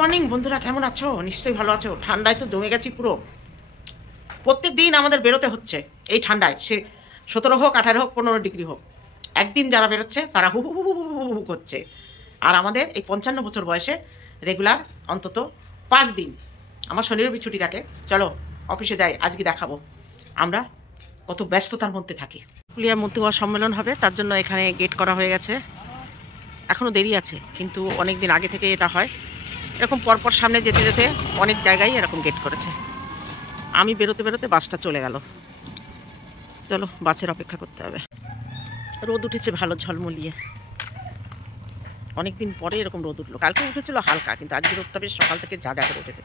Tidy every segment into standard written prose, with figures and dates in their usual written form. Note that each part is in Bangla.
মর্নিং বন্ধুরা, কেমন আছো? নিশ্চয়ই ভালো আছো। ঠান্ডায় তো জমে গেছি পুরো। প্রত্যেক দিন আমাদের বেরোতে হচ্ছে এই ঠান্ডায়, সে 17 হোক, 18 হোক, 15 ডিগ্রি হোক। একদিন যারা বেরোচ্ছে তারা হু হু হু হু হু হু করছে। আর আমাদের এই 55 বছর বয়সে রেগুলার অন্তত 5 দিন আমার শনিরবি ছুটি থাকে। চলো অফিসে যাই, আজকে দেখাবো আমরা কত ব্যস্ততার মধ্যে থাকি। পুলিয়া মতুয়া সম্মেলন হবে, তার জন্য এখানে গেট করা হয়ে গেছে। এখনও দেরি আছে, কিন্তু অনেক দিন আগে থেকে এটা হয়। এরকম পরপর সামনে যেতে যেতে অনেক জায়গায় এরকম গেট করেছে। আমি বেরোতে বেরোতে বাসটা চলে গেল। চলো বাসের অপেক্ষা করতে হবে। রোদ উঠেছে ভালো ঝলমলিয়ে, অনেক দিন পরে এরকম রোদ উঠলো। কালকে উঠেছিল হালকা, কিন্তু আজকে রোদটা বেশ সকাল থেকে যা যা করে উঠেছে।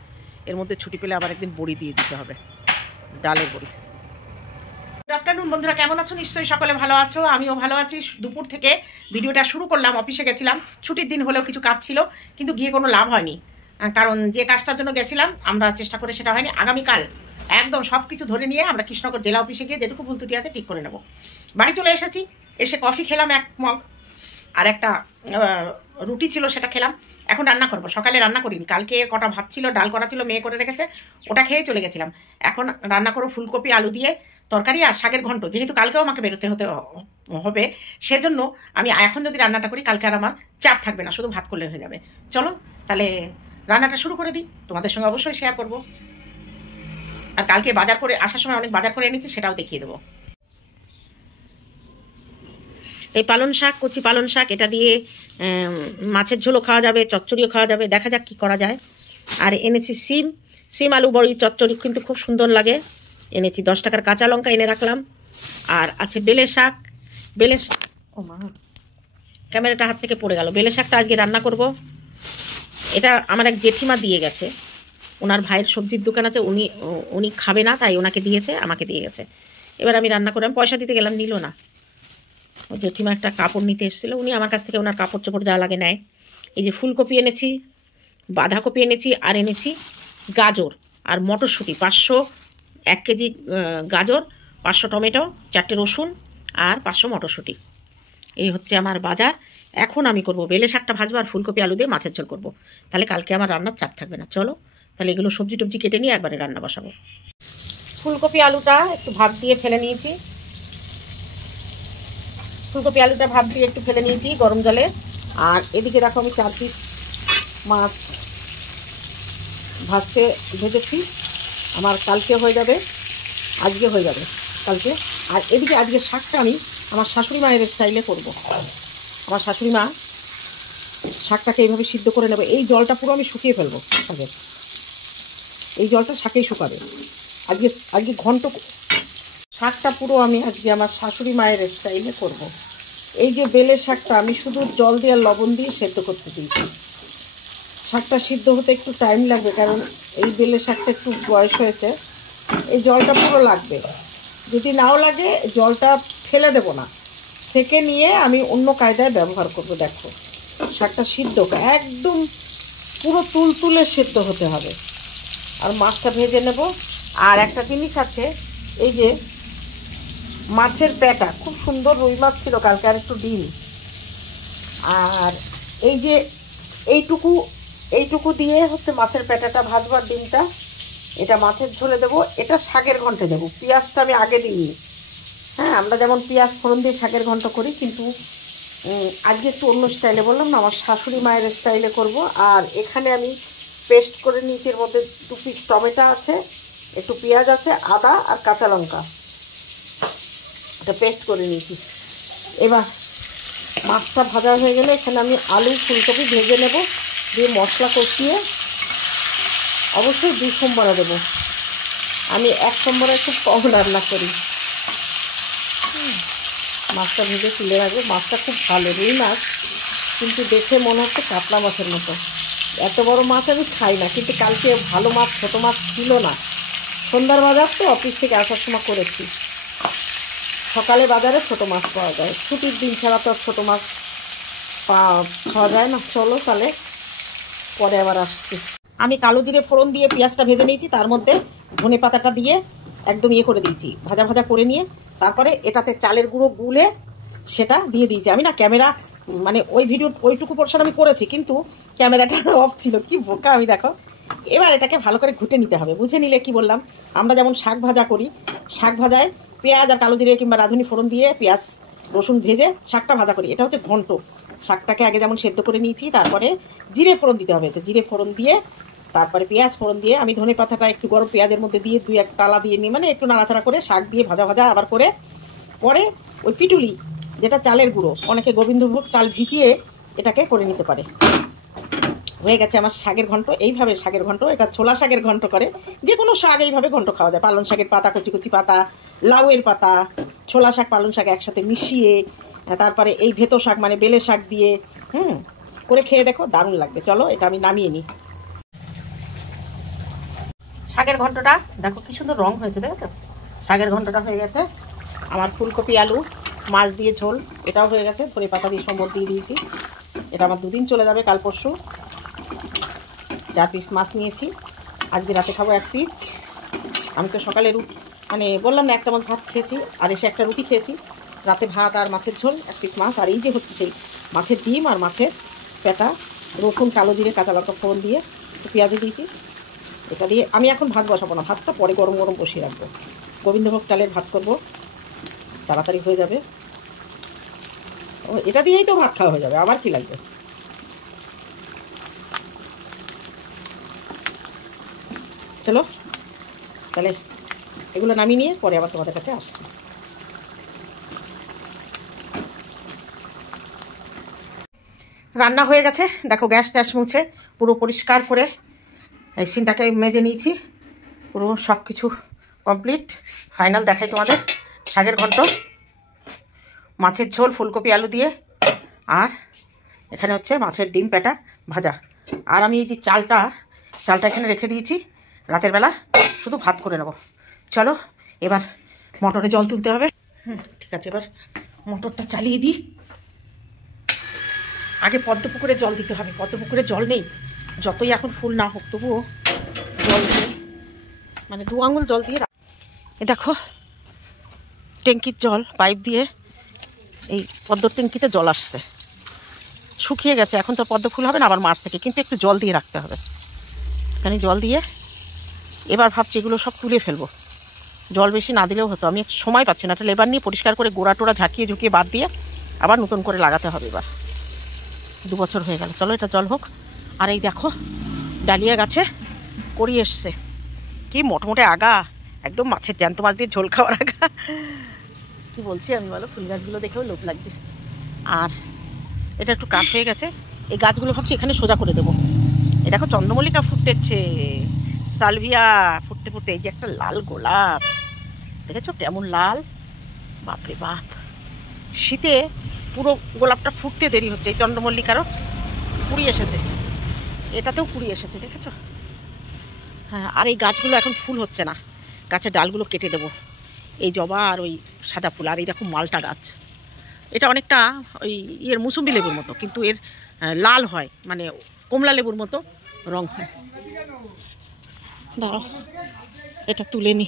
এর মধ্যে ছুটি পেলে আবার একদিন বড়ি দিয়ে দিতে হবে, ডালের বড়ি। গুড আফটারনুন বন্ধুরা, কেমন আছো? নিশ্চয়ই সকলে ভালো আছো, আমিও ভালো আছি। দুপুর থেকে ভিডিওটা শুরু করলাম। অফিসে গেছিলাম, ছুটির দিন হলেও কিছু কাজ ছিল, কিন্তু গিয়ে কোনো লাভ হয়নি। কারণ যে কাজটার জন্য গেছিলাম আমরা চেষ্টা করে সেটা হয়নি। আগামীকাল একদম সব কিছু ধরে নিয়ে আমরা কৃষ্ণনগর জেলা অফিসে গিয়ে যেটুকু ভুল ত্রুটি আছে ঠিক করে নেব। বাড়ি চলে এসেছি, এসে কফি খেলাম 1 মগ, আর একটা রুটি ছিল সেটা খেলাম। এখন রান্না করবো। সকালে রান্না করিনি, কালকে কটা ভাত ছিল, ডাল করা ছিল, মেয়ে করে রেখেছে, ওটা খেয়ে চলে গেছিলাম। এখন রান্না করবো ফুলকপি আলু দিয়ে তরকারি আর শাকের ঘন্ট। যেহেতু কালকেও আমাকে বেরোতে হবে, সেজন্য আমি এখন যদি রান্নাটা করি কালকে আর আমার চাপ থাকবে না, শুধু ভাত করলে হয়ে যাবে। চলো তাহলে রান্নাটা শুরু করে দিই, তোমাদের সঙ্গে অবশ্যই শেয়ার করব। আর কালকে বাজার করে আসার সময় অনেক বাজার করে এনেছি, সেটাও দেখিয়ে দেবো। এই পালন শাক, কচি পালন শাক, এটা দিয়ে মাছের ঝোলও খাওয়া যাবে, চচ্চড়িও খাওয়া যাবে। দেখা যাক কী করা যায়। আর এনেছি সিম আলু বড়ি চচ্চড়ি, কিন্তু খুব সুন্দর লাগে। এনেছি 10 টাকার কাঁচা লঙ্কা এনে রাখলাম। আর আছে বেলে শাক। ও মা, ক্যামেরাটা হাত থেকে পড়ে গেল। বেলে শাকটা আজকে রান্না করব। এটা আমার এক জেঠিমা দিয়ে গেছে, ওনার ভাইয়ের সবজির দোকান আছে, উনি খাবে না, তাই ওনাকে দিয়েছে, আমাকে দিয়ে গেছে। এবার আমি রান্না করে আমি পয়সা দিতে গেলাম, নিল না। ও জেঠিমা একটা কাপড় নিতে এসেছিলো, উনি আমার কাছ থেকে ওনার কাপড় চোপড় যা লাগে নেয়। এই যে ফুলকপি এনেছি, বাঁধাকপি এনেছি, আর এনেছি গাজর আর মটরশুঁটি 1 কেজি গাজর, 500 টমেটো, 4টে রসুন আর 500 মটরশুঁটি। এই হচ্ছে আমার বাজার। এখন আমি করব বেলে শাকটা ভাজবো আর ফুলকপি আলু দিয়ে মাছের ঝোল করবো। তাহলে কালকে আমার রান্নার চাপ থাকবে না। চলো তাহলে এগুলো সবজি টবজি কেটে নিয়ে একবারে রান্না বসাবো। ফুলকপি আলুটা একটু ভাপ দিয়ে ফেলে নিয়েছি, একটু ফেলে নিয়েছি গরম জলে। আর এদিকে দেখো আমি 4 পিস মাছ ভেজেছি। আমার কালকে হয়ে যাবে, আজকে হয়ে যাবে কালকে। আর এদিকে আজকে শাকটা আমি আমার শাশুড়ি মায়ের স্টাইলে করব। আমার শাশুড়ি মা শাকটাকে এইভাবে সিদ্ধ করে নেবে। এই জলটা পুরো আমি শুকিয়ে ফেলবো শাকের, এই জলটা শাকেই শুকাবে। আজকে ঘন্ট শাকটা পুরো আমি আজকে আমার শাশুড়ি মায়ের স্টাইলে করব। এই যে বেলে শাকটা আমি শুধু জল দিয়ে আর লবণ দিয়ে সেদ্ধ করতে দিয়েছি। শাকটা সিদ্ধ হতে একটু টাইম লাগবে, কারণ এই বেলে শাকটা একটু বয়স হয়েছে, এই জলটা পুরো লাগবে। যদি নাও লাগে জলটা ফেলে দেবো না, সেকে নিয়ে আমি অন্য কায়দায় ব্যবহার করব। দেখো শাকটা সিদ্ধ একদম পুরো তুলতুলে সিদ্ধ হতে হবে। আর মাছটা ভেজে নেব। আর একটা জিনিস আছে, এই যে মাছের পেটা, খুব সুন্দর রুই মাছ ছিল কালকে, আর একটু ডিম। আর এই যে এইটুকু দিয়ে হচ্ছে মাছের পেটাটা ভাজবার, ডিমটা এটা মাছের ঝোলে দেবো, এটা শাকের ঘন্টে দেবো। পেঁয়াজটা আমি আগে দিইনি। হ্যাঁ, আমরা যেমন পেঁয়াজ ফোড়ন দিয়ে শাকের ঘন্ট করি, কিন্তু আজকে একটু অন্য স্টাইলে, বললাম না আমার শাশুড়ি মায়ের স্টাইলে করব। আর এখানে আমি পেস্ট করে নিয়েছি, এর মধ্যে 2 পিস টমেটো আছে, একটু পেঁয়াজ আছে, আদা আর কাঁচা লঙ্কা, এটা পেস্ট করে নিয়েছি। এবার মাছটা ভাজা হয়ে গেলে এখানে আমি আলু ফুলকপি ভেজে নেব, দিয়ে মশলা কষিয়ে অবশ্যই 2 সম্বরা দেবো। আমি 1 সম্বরে খুব কম রান্না করি। মাছটা ভেজে তুলে রাখবো। মাছটা খুব ভালো, রুই মাছ, কিন্তু দেখে মনে হচ্ছে কাতলা মাছের মতো। এত বড় মাছ আমি খাই না, কিন্তু কালকে ভালো মাছ, ছোটো মাছ ছিল না। সন্ধ্যার বাজার তো অফিস থেকে আসার সময় করেছি। সকালে বাজারে ছোটো মাছ পাওয়া যায়, ছুটির দিন ছাড়া তো আর ছোটো মাছ খাওয়া যায় না। চলো তাহলে পরে আবার আসছি। আমি কালো জিরে ফোড়ন দিয়ে পেঁয়াজটা ভেজে নিয়েছি, তার মধ্যে ধনে পাতাটা দিয়ে একদম করে দিয়েছি, ভাজা করে নিয়ে তারপরে এটাতে চালের গুঁড়ো গুলে সেটা দিয়ে দিয়েছি। আমি না ক্যামেরা মানে ওই ভিডিওর ওইটুকু পোর্শন আমি করেছি, কিন্তু ক্যামেরাটা অফ ছিল, কি বোকা আমি দেখো। এবার এটাকে ভালো করে ঘুটে নিতে হবে। বুঝে নিলে কি বললাম, আমরা যেমন শাক ভাজা করি, শাক ভাজায় পেঁয়াজ আর কালো জিরে কিংবা রাঁধুনি ফোড়ন দিয়ে পেঁয়াজ রসুন ভেজে শাকটা ভাজা করি, এটা হচ্ছে ঘন্ট। শাকটাকে আগে যেমন সেদ্ধ করে নিয়েছি, তারপরে জিরে ফোড়ন দিতে হবে। তো জিরে ফোড়ন দিয়ে তারপরে পেঁয়াজ ফোড়ন দিয়ে আমি ধনে পাতাটা একটু গরম পেঁয়াজের মধ্যে দিয়ে 2-1 টালা দিয়ে নিই, মানে একটু নাড়াচাড়া করে শাক দিয়ে ভাজা ভাজা আবার করে পরে ওই পিটুলি যেটা চালের গুঁড়ো, অনেকে গোবিন্দভোগ চাল ভিজিয়ে এটাকে করে নিতে পারে। হয়ে গেছে আমার শাকের ঘন্ট। এইভাবে শাকের ঘন্ট, এটা ছোলা শাকের ঘন্ট করে, যে কোনো শাক এইভাবে ঘন্ট খাওয়া যায়। পালং শাকের পাতা, কচি কচি পাতা, লাউয়ের পাতা, ছোলা শাক পালং শাক একসাথে মিশিয়ে, তারপরে এই ভেতো শাক মানে বেলে শাক দিয়ে করে খেয়ে দেখো, দারুণ লাগবে। চলো এটা আমি নামিয়ে নিই। শাকের ঘন্টটা দেখো কি সুন্দর রং হয়েছে, দেখো শাকের ঘন্টটা হয়ে গেছে। আমার ফুলকপি আলু মাছ দিয়ে ঝোল এটাও হয়ে গেছে, ধনে পাতা দিয়ে সম্বর দিয়ে দিয়েছি। এটা আমার 2 দিন চলে যাবে, কাল পরশু। 4 পিস মাছ নিয়েছি, আজকে রাতে খাবো 1 পিস। আমি তো সকালে মানে বললাম না 1 চামচ ভাত খেয়েছি, আর এসে একটা রুটি খেয়েছি। রাতে ভাত আর মাছের ঝোল, 1 পিস মাছ, আর এই যে হচ্ছে সেই মাছের ডিম আর মাছের পেটা, রসুন কালো জিরে কাঁচা লঙ্কা ফোড়ন দিয়ে পেঁয়াজে দিয়েছি। এটা দিয়ে আমি এখন ভাত বসাবো না, ভাতটা পরে গরম গরম বসিয়ে রাখবো। গোবিন্দভোগ চালের ভাত করবো, তাড়াতাড়ি হয়ে যাবে। ও এটা দিয়েই তো ভাত খাওয়া হয়ে যাবে, আমার কি লাগবে। চলো তাহলে এগুলো নামিয়ে নিয়ে পরে আবার তোমাদের কাছে আসছি। রান্না হয়ে গেছে, দেখো গ্যাস ট্যাস মুছে পুরো পরিষ্কার করে এই সিনটাকে মেজে নিয়েছি, পুরো সব কিছু কমপ্লিট। ফাইনাল দেখাই তোমাদের। শাকের ঘন্ট, মাছের ঝোল ফুলকপি আলু দিয়ে, আর এখানে হচ্ছে মাছের ডিম পেটা ভাজা। আর আমি এই যে চালটা এখানে রেখে দিয়েছি, রাতের বেলা শুধু ভাত করে নেব। চলো এবার মোটরে জল তুলতে হবে। ঠিক আছে, এবার মোটরটা চালিয়ে দিই। আগে পদ্মপুকুরে জল দিতে হবে, পদ্মপুকুরে জল নেই, যতই এখন ফুল না হোক তবুও জল দিয়ে, মানে 2 আঙুল জল দিয়ে। এ দেখো ট্যাঙ্কির জল পাইপ দিয়ে এই পদ্ম ট্যাঙ্কিতে জল আসছে, শুকিয়ে গেছে। এখন তো পদ্ম ফুল হবে না আবার মার্চ থেকে, কিন্তু একটু জল দিয়ে রাখতে হবে। এখানে জল দিয়ে এবার ভাবছি এগুলো সব তুলে ফেলবো। জল বেশি না দিলেও হতো, আমি সময় পাচ্ছি না। একটা লেবার নিয়ে পরিষ্কার করে গোড়া টোড়া ঝাঁকিয়ে ঝুঁকিয়ে বাদ দিয়ে আবার নতুন করে লাগাতে হবে। এবার 2 বছর হয়ে গেল। চলো এটা জল হোক। আর এই দেখো ডালিয়া গাছে করি এসছে, কি মোটমোটে আগা, একদম মাছের জ্যান্ত মাছ দিয়ে ঝোল খাওয়ার আগা। কি বলছি আমি বলো, ফুল গাছগুলো দেখেও লোভ লাগছে। আর এটা একটু কাঠ হয়ে গেছে, এই গাছগুলো ভাবছি এখানে সোজা করে দেবো। এই দেখো চন্দ্রমল্লিকা ফুটেছে, সালভিয়া ফুটতে ফুটতে, এই যে একটা লাল গোলাপ দেখেছো কেমন লাল, বাপরে বাপ। শীতে পুরো গোলাপটা ফুটতে দেরি হচ্ছে। এই চন্দ্রমল্লিকারও কুড়ি এসেছে, এটাতেও কুড়ি এসেছে, দেখেছো। হ্যাঁ, আর এই গাছগুলো এখন ফুল হচ্ছে না, গাছের ডালগুলো কেটে দেবো। এই জবা আর ওই সাদা ফুল, আর এই দেখো মালটা গাছ, এটা অনেকটা ওই মুসুম্বি লেবুর মতো, কিন্তু এর লাল হয়, মানে কমলা লেবুর মতো রং হয়। দাঁড়াও এটা তুলে নি,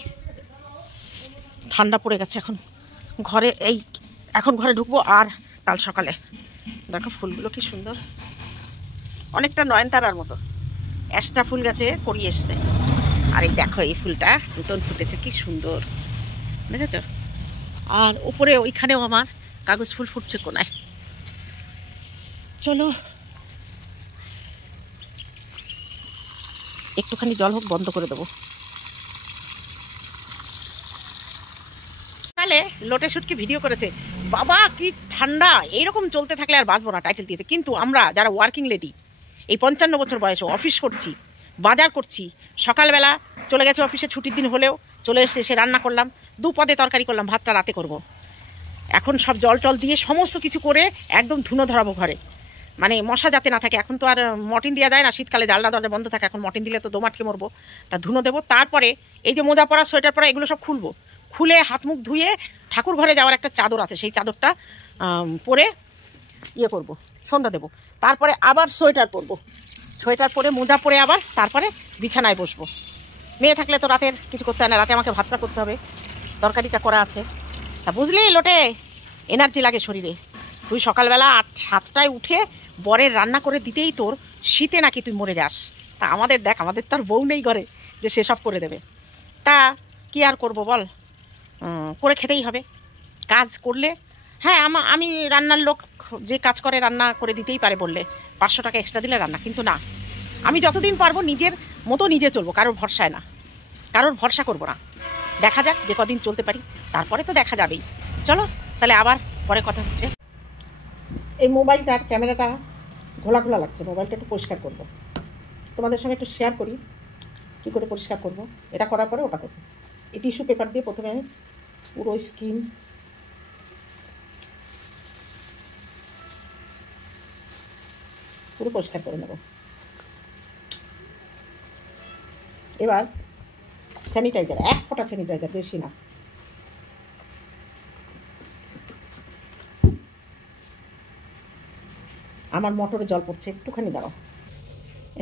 ঠান্ডা পড়ে গেছে এখন ঘরে। এখন ঘরে ঢুকবো, আর কাল সকালে দেখো ফুলগুলো কি সুন্দর, অনেকটা নয়নতারার মতো। অ্যাস্টা ফুল গাছে করি এসছে, আর এই দেখো এই ফুলটা নতুন ফুটেছে, কি সুন্দর দেখেছো। আর উপরে ওইখানেও আমার কাগজ ফুল ফুটছে কোনায়। চলো একটুখানি জল হোক, বন্ধ করে দেবো। সকালে লোটে শুটকি ভিডিও করেছে, বাবা কি ঠান্ডা, এইরকম চলতে থাকলে আর বাঁচবো না, টাইটেল দিয়েছে। কিন্তু আমরা যারা ওয়ার্কিং লেডি, এই 55 বছর বয়সে অফিস করছি, বাজার করছি, সকালবেলা চলে গেছে অফিসে, ছুটির দিন হলেও চলে এসে রান্না করলাম, 2 পদে তরকারি করলাম, ভাতটা রাতে করব। এখন সব জল টল দিয়ে সমস্ত কিছু করে একদম ধুনো ধরাবো ঘরে, মানে মশা যাতে না থাকে। এখন তো আর মর্টিন দেওয়া যায় না, শীতকালে জানলা দরজা বন্ধ থাকে, এখন মর্টিন দিলে তো দোমাটকে মরবো। তা ধুনো দেবো, তারপরে এই যে মোজা পরা সোয়েটার পরা এগুলো সব খুলবো, খুলে হাত মুখ ধুয়ে ঠাকুর ঘরে যাওয়ার একটা চাদর আছে, সেই চাদরটা পরে করব, সন্ধ্যা দেবো। তারপরে আবার সোয়েটার পরবো, সোয়েটার পরে মোজা পরে আবার তারপরে বিছানায় বসবো। মেয়ে থাকলে তো রাতের কিছু করতে হয় না, রাতে আমাকে ভাতটা করতে হবে, তরকারিটা করা আছে। তা বুঝলি লোটে, এনার্জি লাগে শরীরে। তুই সকালবেলা 7টায় উঠে বরের রান্না করে দিতেই তোর শীতে নাকি তুই মরে যাস। তা আমাদের দেখ, আমাদের তো আর বউ নেই ঘরে যে সেসব করে দেবে। তা কি আর করব বল, করে খেতেই হবে। কাজ করলে হ্যাঁ, আমি রান্নার লোক, যে কাজ করে রান্না করে দিতেই পারে বললে 500 টাকা এক্সট্রা দিলে রান্না, কিন্তু না, আমি যতদিন পারবো নিজের মতো নিজে চলবো, কারোর ভরসায় না, কারোর ভরসা করবো না। দেখা যাক যে কদিন চলতে পারি, তারপরে তো দেখা যাবেই। চলো তাহলে আবার পরে কথা হচ্ছে। এই মোবাইলটার ক্যামেরাটা ঘোলা ঘোলা লাগছে, মোবাইলটা একটু পরিষ্কার করবো, তোমাদের সঙ্গে একটু শেয়ার করি কী করে পরিষ্কার করবো। এটা করার পরে ওটা করবো। এই টিস্যু পেপার দিয়ে প্রথমে আমি পুরো স্কিন পুরো পরিষ্কার করে নেব। এবার স্যানিটাইজার, 1 ফোঁটা স্যানিটাইজার, বেশি না। আমার মোটরে জল পড়ছে, একটুখানি দাঁড়াও।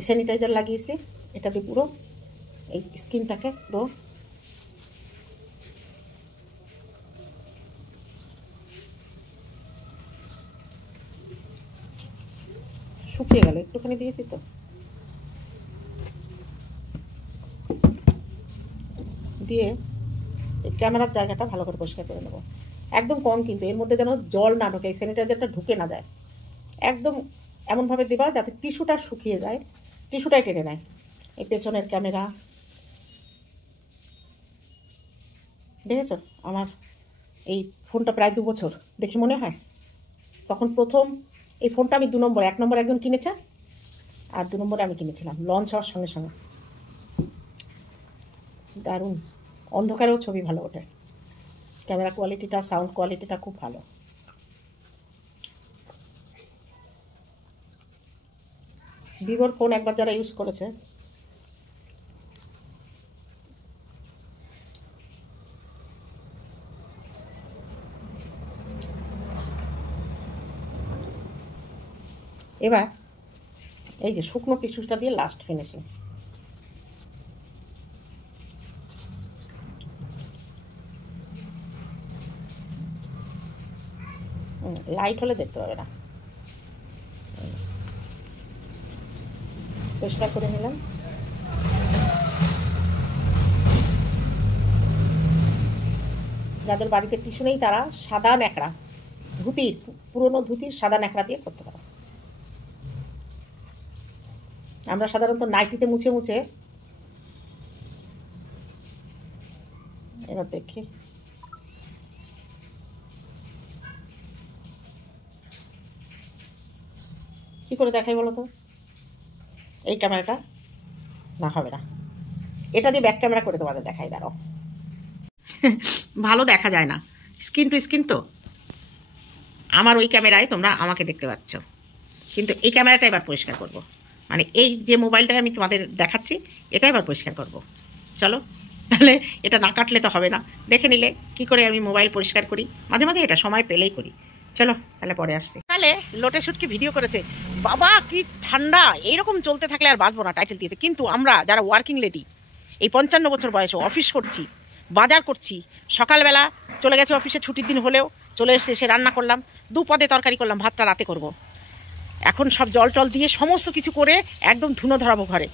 স্যানিটাইজার লাগিয়েছি, এটা দিয়ে পুরো এই স্কিনটাকে পুরো শুকিয়ে গেল, একটুখানি দিয়েছি তো, দিয়ে এই ক্যামেরার জায়গাটা ভালো করে পরিষ্কার করে নেবো। একদম কম, কিন্তু এর মধ্যে যেন জল না ঢোকে, এই স্যানিটাইজারটা ঢুকে না যায়। একদম এমনভাবে দেবা যাতে টিস্যুটা শুকিয়ে যায়, টিস্যুটাই টেনে নেয়। এই পেছনের ক্যামেরা দেখেছ, আমার এই ফোনটা প্রায় 2 বছর দেখে মনে হয়। তখন প্রথম এই ফোনটা আমি 2 নম্বর, 1 নম্বর একজন কিনেছে আর 2 নম্বরে আমি কিনেছিলাম, লঞ্চ হওয়ার সঙ্গে সঙ্গে। দারুণ, অন্ধকারেও ছবি ভালো ওঠে, ক্যামেরা কোয়ালিটিটা, সাউন্ড কোয়ালিটিটা খুব ভালো। ভিভোর ফোন একবার যারা ইউজ করেছে এবার এই যে শুকনো টিস্যুটা দিয়ে লাস্ট ফিনিশিং। লাইট হলে দেখতে পাবে না, পরিষ্কার করে নিলাম। যাদের বাড়িতে টিস্যু নেই তারা সাদা ন্যাকড়া, ধুতির, পুরনো ধুতির সাদা ন্যাকড়া দিয়ে করতে পারো। আমরা সাধারণত নাইটিতে মুছে মুছে, এবার দেখি কী করে দেখাই বলো তো। এই ক্যামেরাটা না, হবে না, এটা দিয়ে ব্যাক ক্যামেরা করে তোমাদের দেখাই, দাঁড়াও। ভালো দেখা যায় না, স্কিন টু স্কিন তো। আমার ওই ক্যামেরায় তোমরা আমাকে দেখতে পাচ্ছ, কিন্তু এই ক্যামেরাটা এবার পরিষ্কার করব, মানে এই যে মোবাইলটায় আমি তোমাদের দেখাচ্ছি এটা এবার পরিষ্কার করব। চলো তাহলে, এটা না কাটলে তো হবে না, দেখে নিলে কি করে আমি মোবাইল পরিষ্কার করি, মাঝে মাঝে এটা সময় পেলেই করি। চলো তাহলে পরে আসছি। তাহলে লোটে শুটকি ভিডিও করেছে, বাবা কি ঠান্ডা, এইরকম চলতে থাকলে আর বাঁচবো না টাইটেল দিয়েছে। কিন্তু আমরা যারা ওয়ার্কিং লেডি, এই 55 বছর বয়সে অফিস করছি, বাজার করছি, সকালবেলা চলে গেছে অফিসে, ছুটির দিন হলেও চলে এসে রান্না করলাম, 2 পদে তরকারি করলাম, ভাতটা রাতে করব। এখন সব জল টল দিয়ে সমস্ত কিছু করে একদম ধুনো ধরাবো ঘরে,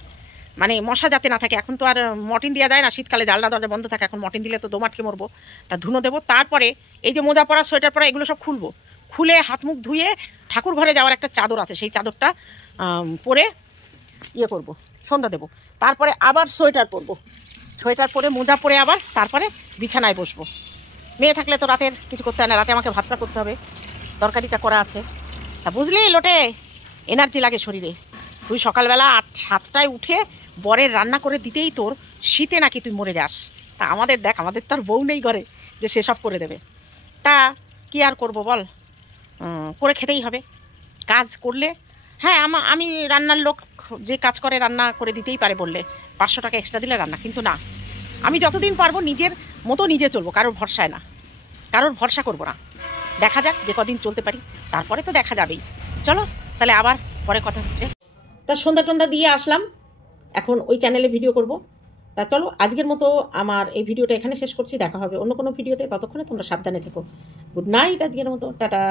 মানে মশা যাতে না থাকে। এখন তো আর মর্টিন দেওয়া যায় না, শীতকালে জানলা দরজা বন্ধ থাকে, এখন মর্টিন দিলে তো দোমাটকে মরবো, তা ধুনো দেবো। তারপরে এই যে মোজা পরা, সোয়েটার পরা, এগুলো সব খুলবো, খুলে হাত মুখ ধুয়ে ঠাকুর ঘরে যাওয়ার একটা চাদর আছে, সেই চাদরটা পরে ইয়ে করব, সন্ধ্যা দেবো। তারপরে আবার সোয়েটার পরবো, সোয়েটার পরে মোজা পরে আবার তারপরে বিছানায় বসবো। মেয়ে থাকলে তো রাতের কিছু করতে হয় না, রাতে আমাকে ভাতটা করতে হবে, তরকারিটা করা আছে। তা বুঝলি লোটে, এনার্জি লাগে শরীরে। তুই সকালবেলা 7টায় উঠে বরের রান্না করে দিতেই তোর শীতে নাকি তুই মরে যাস। তা আমাদের দেখ, আমাদের তো আর বউ নেই ঘরে যে সেসব করে দেবে। তা কি আর করব বল, করে খেতেই হবে। কাজ করলে হ্যাঁ, আমি রান্নার লোক, যে কাজ করে রান্না করে দিতেই পারে বললে 500 টাকা এক্সট্রা দিলে রান্না, কিন্তু না, আমি যতদিন পারবো নিজের মতো নিজে চলবো, কারোর ভরসায় না, কারোর ভরসা করবো না। দেখা যাক যে কদিন চলতে পারি, তারপরে তো দেখা যাবেই। চলো তাহলে আবার পরে কথা হচ্ছে। তা সন্ধ্যা টন্ধা দিয়ে আসলাম, এখন ওই চ্যানেলে ভিডিও করব। তা চলো আজকের মতো আমার এই ভিডিওটা এখানে শেষ করছি, দেখা হবে অন্য কোনো ভিডিওতে, ততক্ষণে তোমরা সাবধানে থেকো। গুড নাইট, আজকের মতো টাটা।